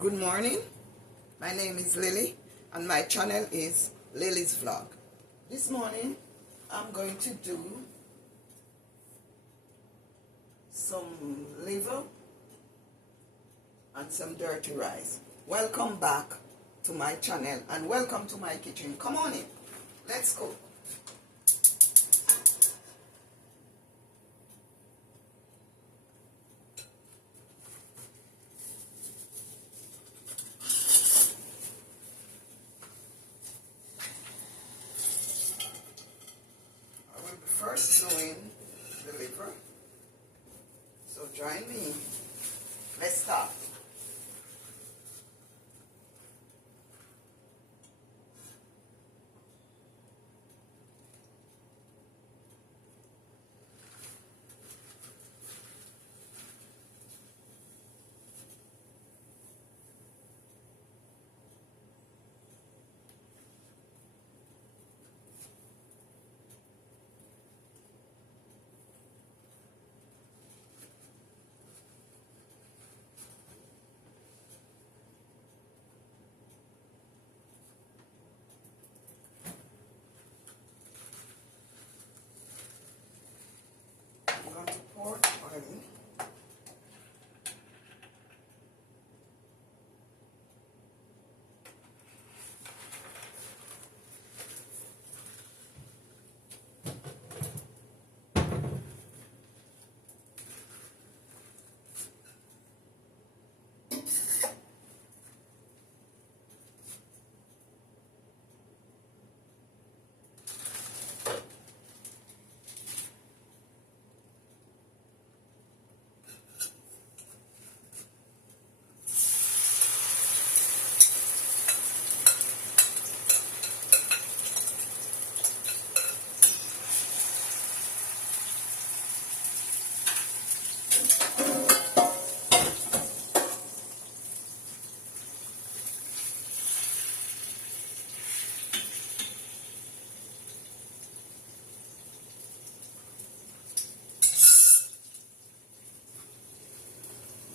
Good morning, my name is Lily and my channel is Lily's Vlog. This morning I'm going to do some liver and some dirty rice. Welcome back to my channel and welcome to my kitchen. Come on in, let's go. First doing the liver, so join me. Let's start. I'm going to pour oil.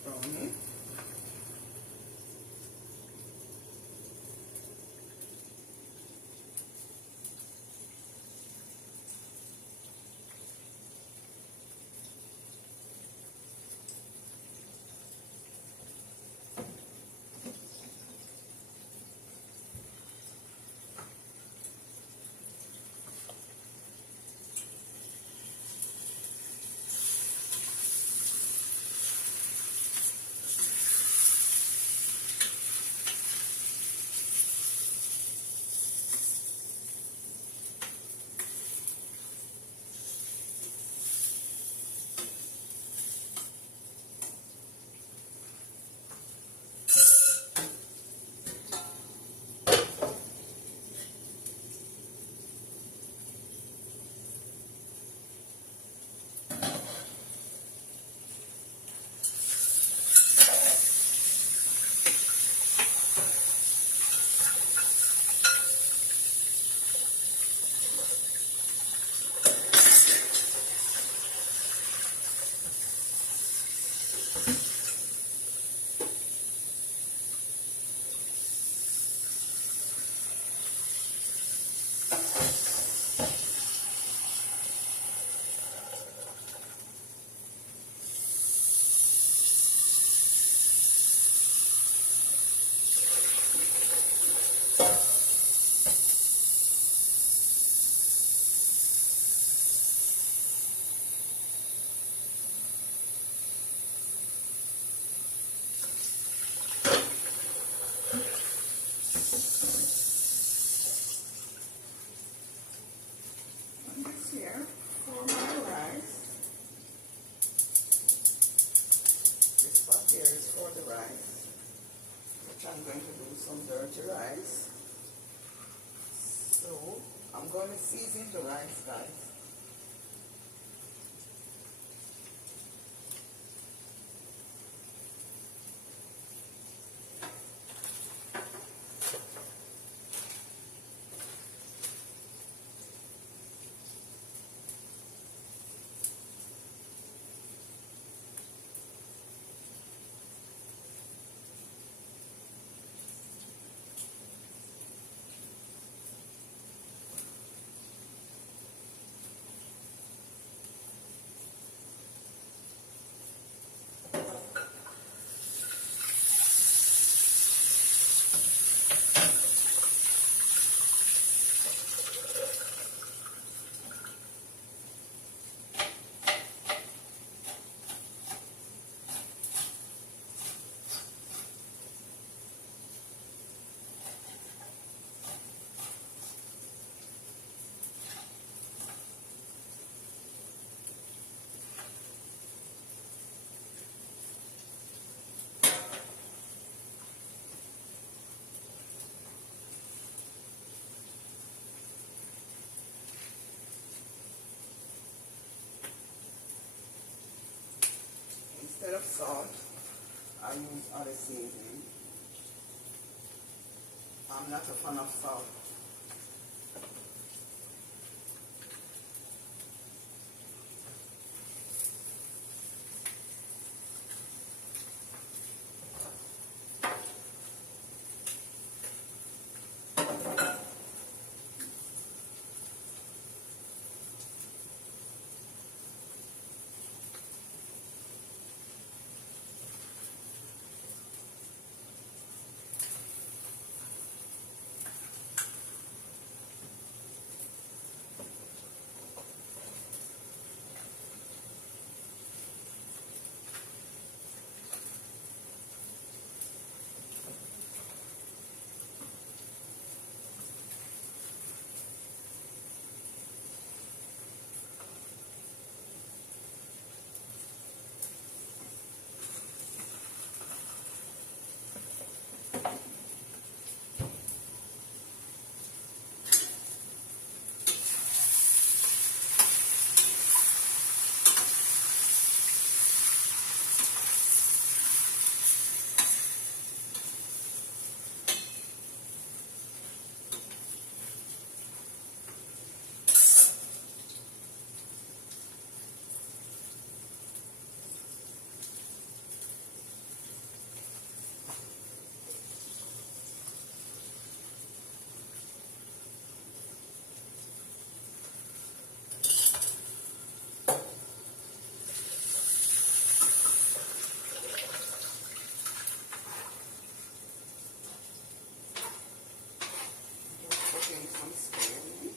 Brownie. Here for my rice. This pot here is for the rice, which I'm going to do some dirty rice. So I'm going to season the rice, guys. of salt. I use other seasoning. I'm not a fan of salt. Putting some spring.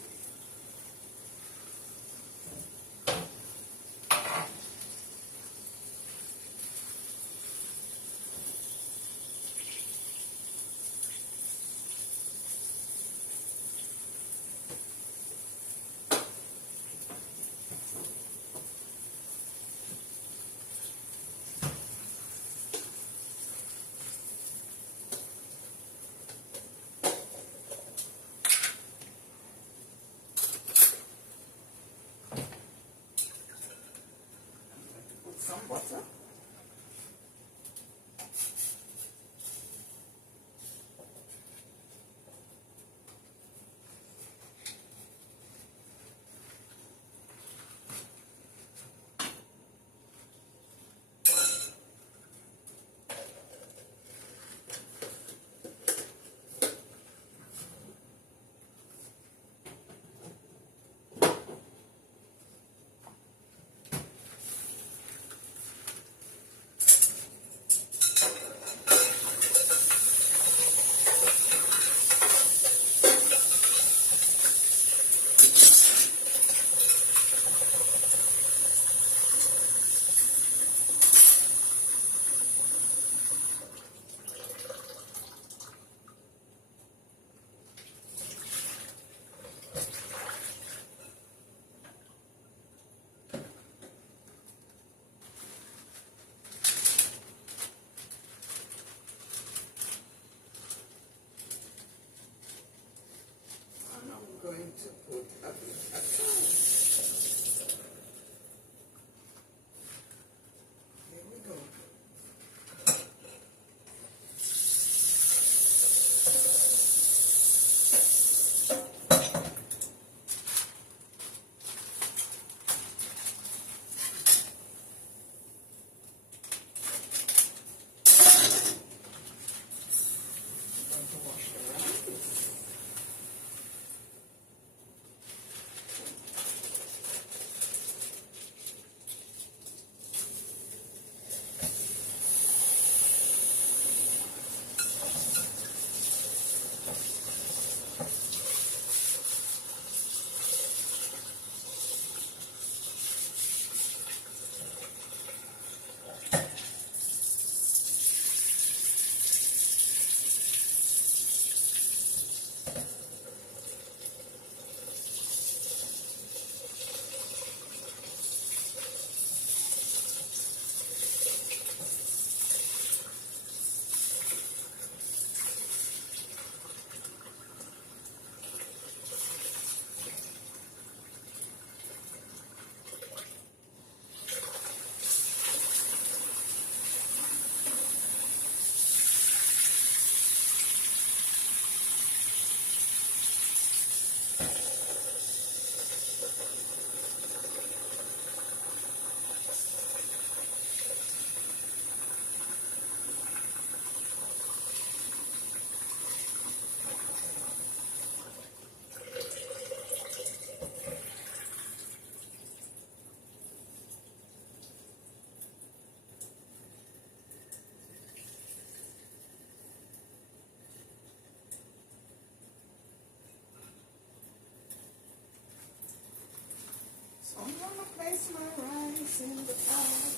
place my rice in the pot.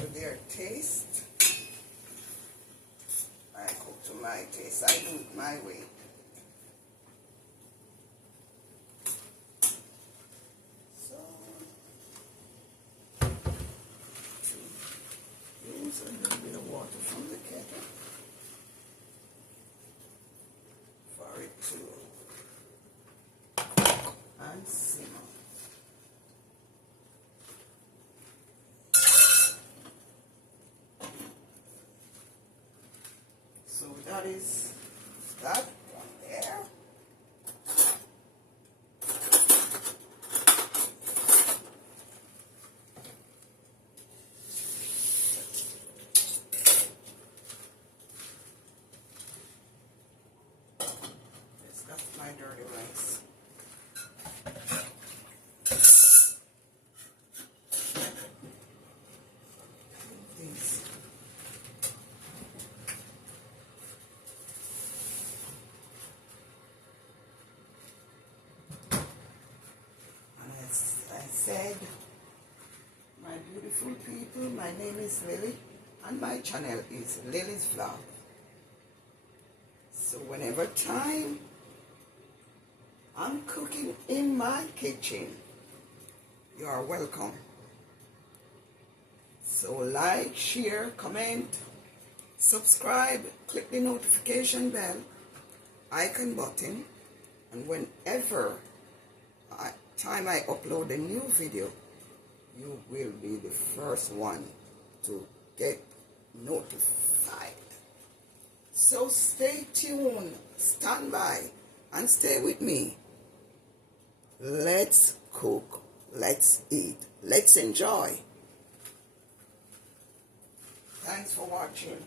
to their taste. I cook to my taste. I do it my way. So, to use a little bit of water from the kettle for it to and simmer. So that is that one there. It's got my dirty rice. These. And as I said, my beautiful people, my name is Lily and my channel is Lily's Vlog. So whenever time I'm cooking in my kitchen, you are welcome. So like, share, comment, subscribe, click the notification bell, icon button, and whenever time I upload a new video, you will be the first one to get notified. So stay tuned, stand by, and stay with me. Let's cook, let's eat, let's enjoy. Thanks for watching.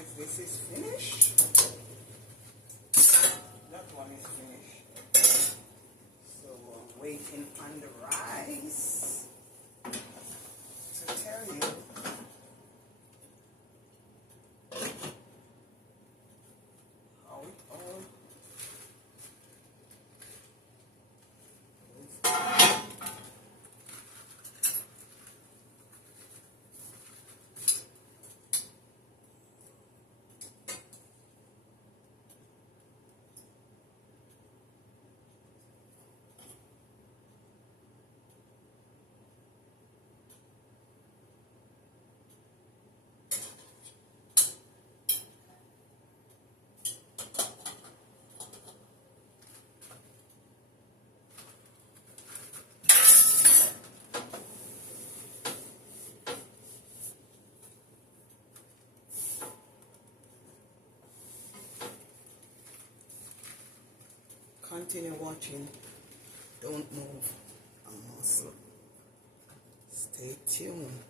Guys, this is finished. That one is finished. So I'm waiting on the rice to tell you. How it all goes. Continue watching. Don't move a muscle. Stay tuned.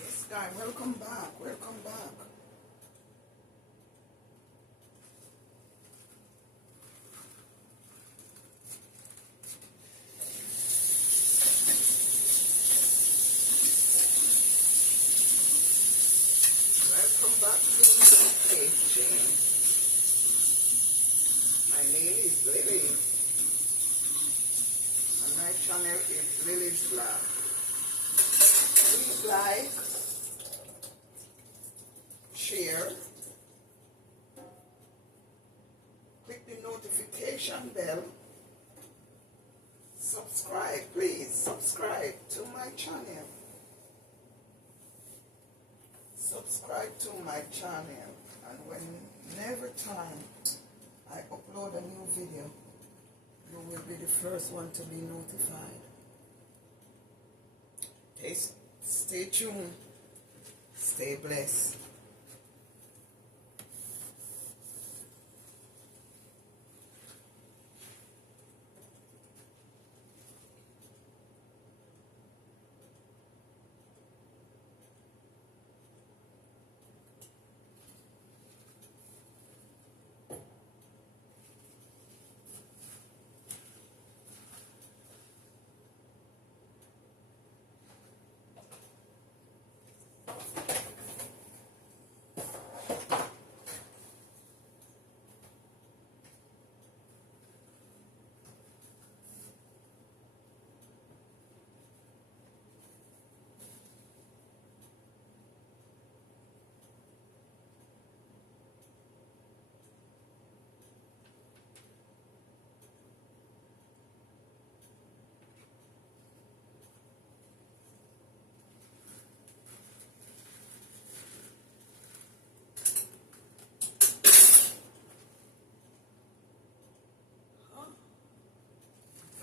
Yes, guys, welcome back. Welcome back. Welcome back to the kitchen. My name is Lily, and my channel is Lily's Vlog. Please like, share, click the notification bell, subscribe, please subscribe to my channel. Subscribe to my channel, and whenever time I upload a new video, you will be the first one to be notified. Stay tuned. Stay blessed.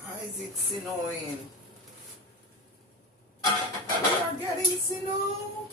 Guys, it's annoying. We are getting snow.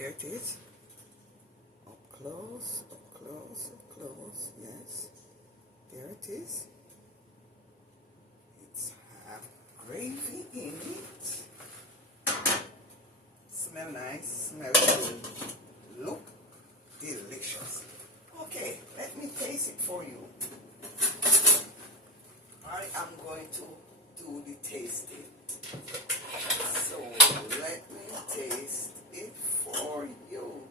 Here it is. Up close, up close, up close. Yes. There it is. It's have gravy in it. Smell nice, smell good, look delicious. Okay, let me taste it for you. I am going to do the tasting. So let me taste it for you.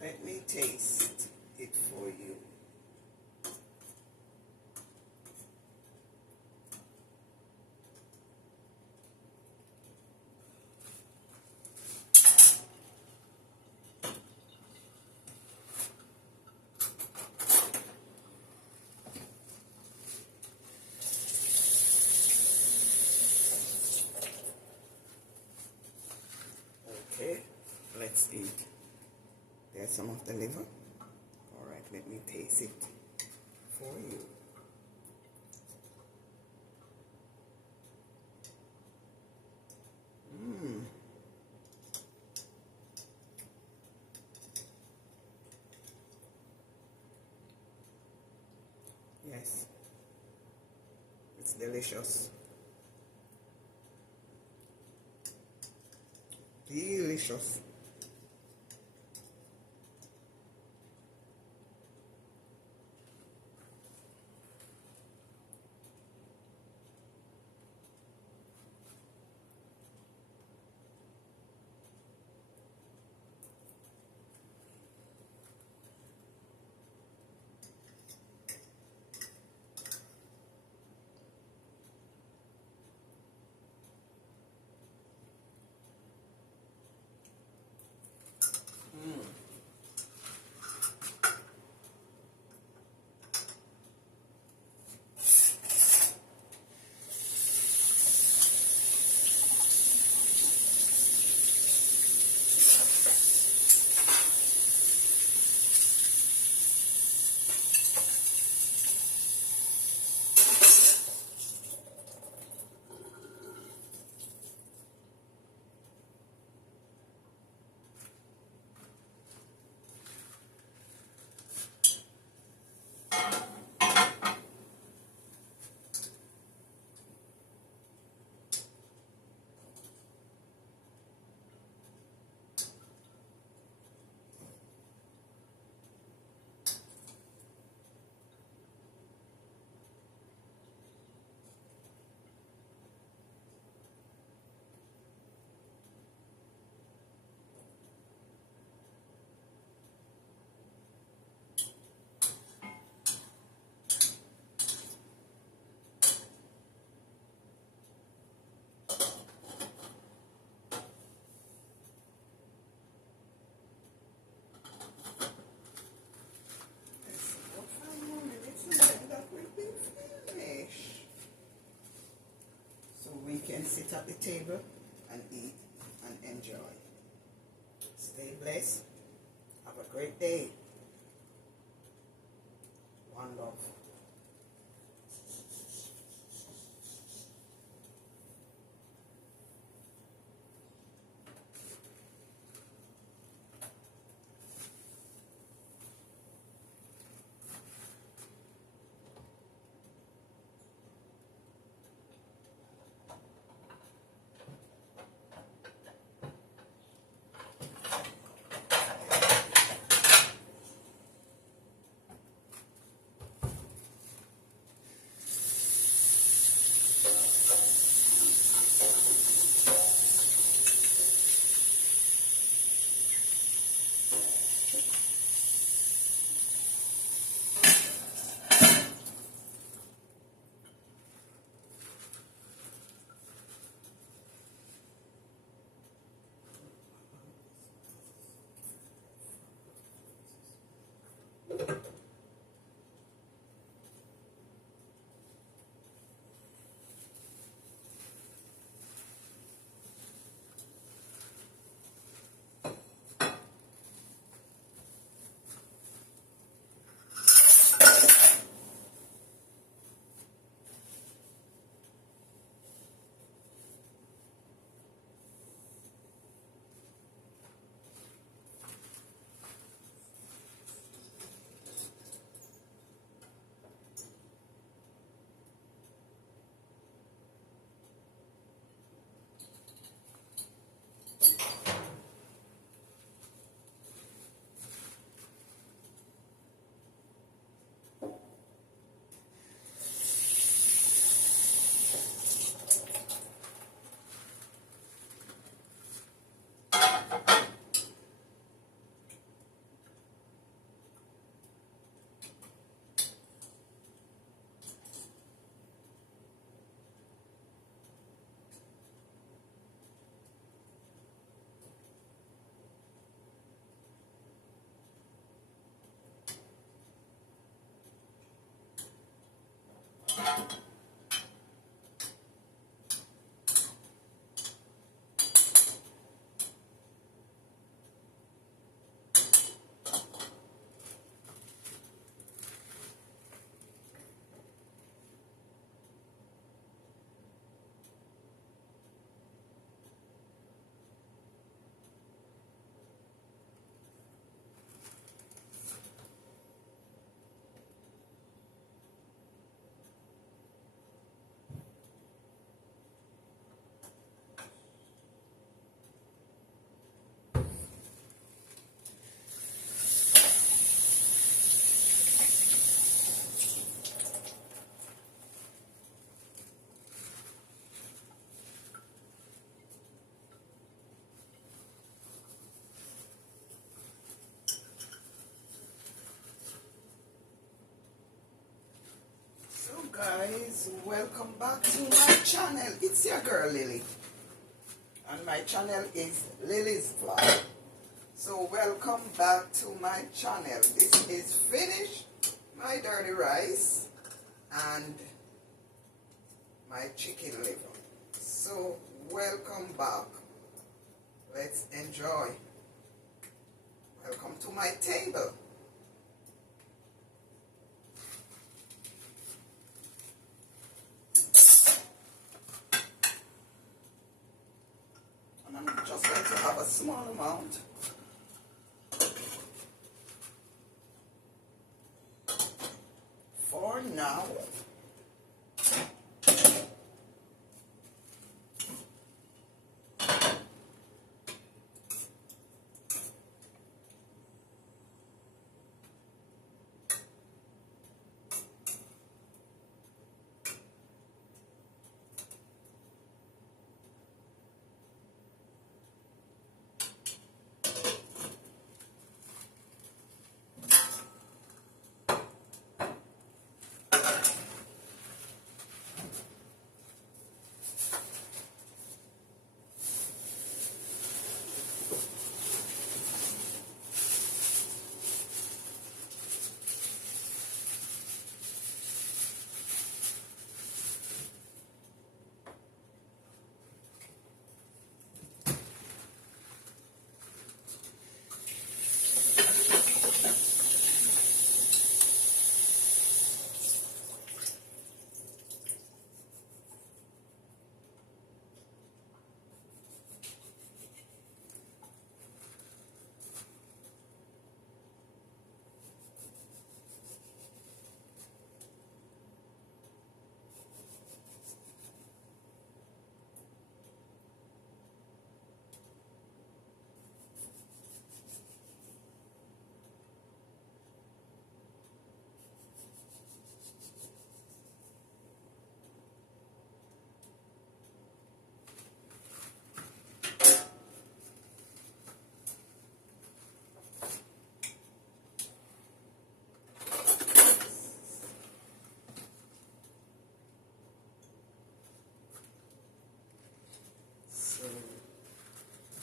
Let me taste it for you. Okay, let's eat. There's some of the liver. All right, let me taste it for you. Yes, it's delicious. Delicious. We can sit at the table and eat and enjoy. Stay blessed. Have a great day. One love. guys, welcome back to my channel. It's your girl Lily, and my channel is Lily's Vlog. So welcome back to my channel. This is finished my dirty rice and my chicken liver. So welcome back. Let's enjoy. Welcome to my table. And I'm just going to have a small amount. For now.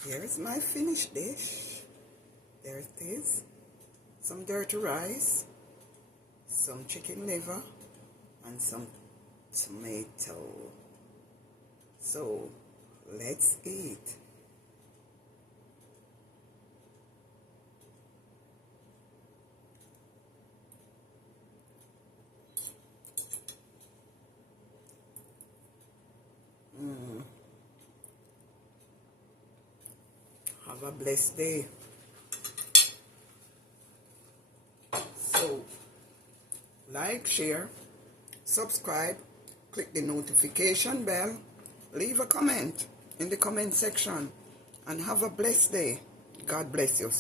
Here is my finished dish. There it is. Some dirty rice, some chicken liver, and some tomato. So, let's eat. Have a blessed day. So, like, share, subscribe, click the notification bell, leave a comment in the comment section, and have a blessed day. God bless you.